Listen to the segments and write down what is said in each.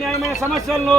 న్యాయమైన సమస్యలను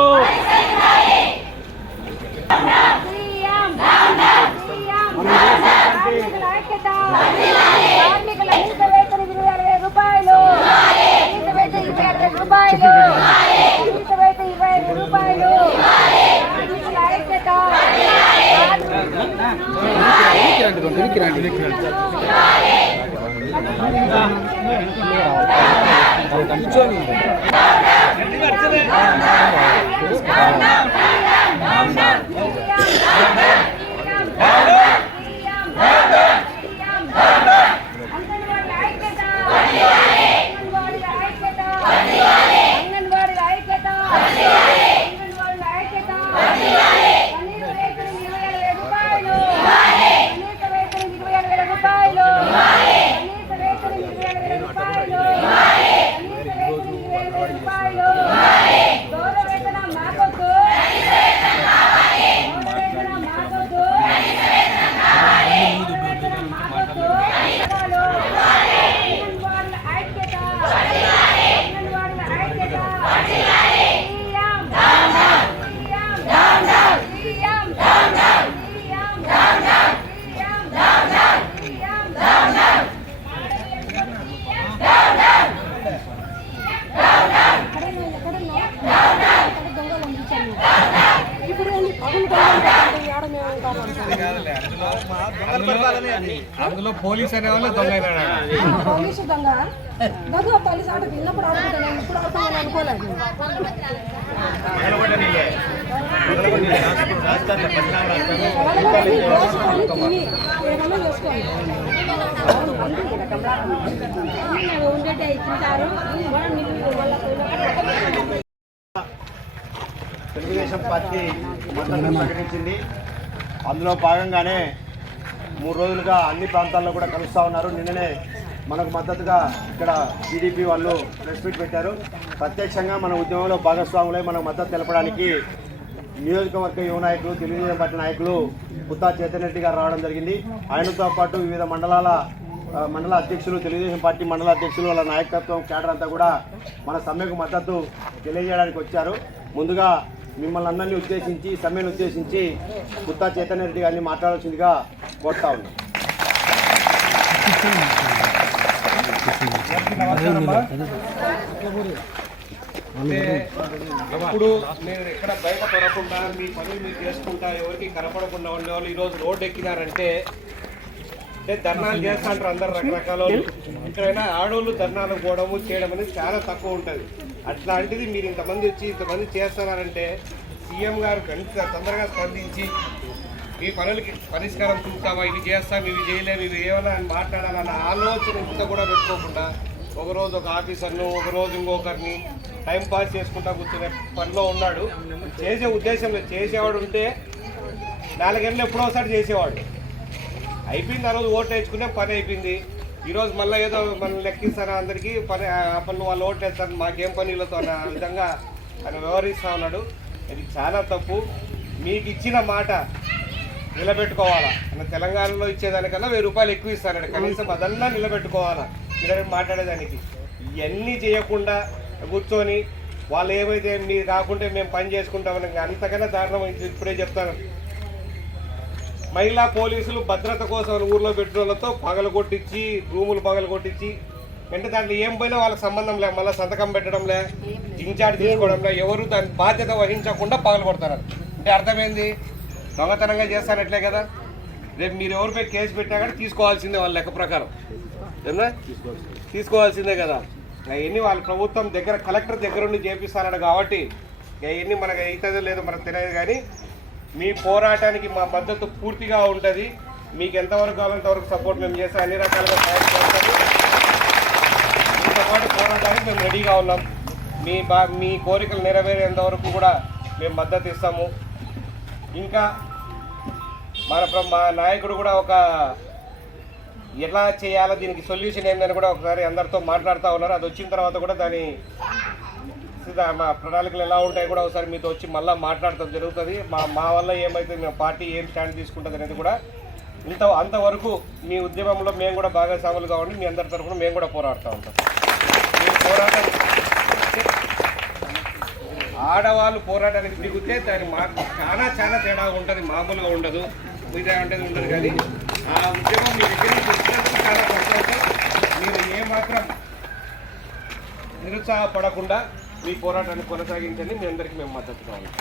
అందులో పోలీస్ అనే వాళ్ళు పోలీసు దొంగ గదు పోలీసు ఆట విన్నప్పుడు ఆడుకుంటాను ఇప్పుడు ఆడుతామని అనుకోలేదు ఏమన్నా చేసుకోండి ఉండేటే ఇచ్చింటారు తెలుగుదేశం పార్టీ మద్దతు ప్రకటించింది. అందులో భాగంగానే 3 రోజులుగా అన్ని ప్రాంతాల్లో కూడా కలుస్తూ ఉన్నారు. నిన్ననే మనకు మద్దతుగా ఇక్కడ టీడీపీ వాళ్ళు ప్రెస్ మీట్ పెట్టారు. ప్రత్యక్షంగా మన ఉద్యమంలో భాగస్వాములై మనకు మద్దతు తెలపడానికి నియోజకవర్గ యువ నాయకులు, తెలుగుదేశం పార్టీ నాయకులు పుత్తా చైతన్య రెడ్డి గారు రావడం జరిగింది. ఆయనతో పాటు వివిధ మండల అధ్యక్షులు, తెలుగుదేశం పార్టీ మండల అధ్యక్షులు, వాళ్ళ నాయకత్వం క్యాడర్ అంతా కూడా మన సమ్మెకు మద్దతు తెలియజేయడానికి వచ్చారు. ముందుగా మిమ్మల్ని అందరినీ ఉద్దేశించి, సమ్మెను ఉద్దేశించి పుత్తా చైతన్య రెడ్డి గారిని మాట్లాడాల్సిందిగా కోరుతా ఉన్నాం. ఇప్పుడు మీరు ఎక్కడ బయట పడకుండా మీ పనులు మీరు చేసుకుంటా ఎవరికి కనపడకుండా ఉండేవాళ్ళు ఈరోజు రోడ్డు ఎక్కినారంటే ధర్నాలు చేస్తా అంటారు అందరు రకరకాల వాళ్ళు. ఎక్కడైనా ఆడవాళ్ళు ధర్నాలు పోవడము చేయడం అనేది చాలా తక్కువ ఉంటుంది. అట్లాంటిది మీరు ఇంతమంది చేస్తున్నారంటే సీఎం గారు తొందరగా స్పందించి మీ పనులకి పరిష్కారం చూస్తామా, ఇవి చేస్తాం, ఇవి చేయలేము, ఇవి ఏమైనా మాట్లాడాలన్న ఆలోచన ఇంత కూడా పెట్టుకోకుండా ఒకరోజు ఒక ఆఫీసర్ను, ఒకరోజు ఇంకొకరిని టైం పాస్ చేసుకుంటా కూర్చునే పనిలో ఉన్నాడు. చేసే ఉద్దేశంలో చేసేవాడు ఉంటే 4 గంటలు ఎప్పుడోసారి చేసేవాడు. అయిపోయింది, ఆ రోజు ఓట్లు వేసుకునే పని అయిపోయింది. ఈరోజు మళ్ళీ ఏదో మనం లెక్కిస్తారా అందరికీ పని, ఆ పనులు వాళ్ళు ఓట్లు వేస్తారు, మాకేం పనులతో అన్న విధంగా ఆయన వ్యవహరిస్తూ ఉన్నాడు. ఇది చాలా తప్పు. మీకు ఇచ్చిన మాట నిలబెట్టుకోవాలా. మన తెలంగాణలో ఇచ్చేదానికన్నా 1000 రూపాయలు ఎక్కువ ఇస్తారండి, కనీసం అదన్నా నిలబెట్టుకోవాలా. మీరు మాట్లాడేదానికి ఇవన్నీ చేయకుండా కూర్చొని వాళ్ళు ఏమైతే మీరు కాకుంటే మేము పని చేసుకుంటామని అంతకన్నా దారుణం. ఇప్పుడే చెప్తాను, మహిళా పోలీసులు భద్రత కోసం ఊర్లో పెట్టుకోవడంతో పగలగొట్టించి, రూములు పగలగొట్టించి, అంటే దాంట్లో ఏం పోయినా వాళ్ళకి సంబంధం లే, మళ్ళీ సంతకం పెట్టడంలే, ఇన్ఛార్జ్ తీసుకోవడంలే, ఎవరు దాని బాధ్యత వహించకుండా పగలగొడతారు. అంటే అర్థమైంది, దొంగతనంగా చేస్తానట్లే కదా. రేపు మీరు ఎవరిపై కేసు పెట్టినా కూడా తీసుకోవాల్సిందే వాళ్ళ లెక్క ప్రకారం, ఏమన్నా తీసుకోవాల్సిందే కదా. అవన్నీ వాళ్ళ ప్రభుత్వం దగ్గర, కలెక్టర్ దగ్గర ఉండి చేపిస్తారట కాబట్టి అవన్నీ మనకు అవుతుందో లేదో మనకు తెలియదు. కానీ మీ పోరాటానికి మా మద్దతు పూర్తిగా ఉంటుంది. మీకు ఎంతవరకు కావాలంటే అంతవరకు సపోర్ట్ మేము చేస్తాం, అన్ని రకాలుగా సహాయం చేస్తాము. మీతో పాటు పోరాటానికి మేము రెడీగా ఉన్నాం. మీ కోరికలు నెరవేరేంతవరకు కూడా మేము మద్దతు ఇస్తాము. ఇంకా మా నాయకుడు కూడా ఒక ఎలా చేయాలో, దీనికి సొల్యూషన్ ఏందని కూడా ఒకసారి అందరితో మాట్లాడుతూ ఉన్నారు. అది వచ్చిన తర్వాత కూడా దాని మా ప్రణాళికలు ఎలా ఉంటాయి కూడా ఒకసారి మీతో వచ్చి మళ్ళీ మాట్లాడటం జరుగుతుంది. మా వల్ల ఏమైతే మా పార్టీ ఏం స్టాండ్ తీసుకుంటుంది అనేది కూడా అంతవరకు మీ ఉద్యమంలో మేము కూడా భాగస్వాములుగా ఉండి మీ అందరి తరఫున మేము కూడా పోరాడుతూ ఉంటాం. మీ పోరాటం ఆడవాళ్ళు పోరాటానికి దిగితే దాని చాలా చాలా తేడా ఉంటుంది, మామూలుగా ఉండదు, మిగతా ఉంటుంది ఉండదు. కానీ ఆ ఉద్యమం మీ దగ్గర నుంచి వచ్చినందుకు చాలా సంతోషం. మీరు ఏమాత్రం నిరుత్సాహపడకుండా మీ పోరాటాన్ని కొనసాగించండి. మీ అందరికీ మేము మద్దతుగా ఉన్నాం.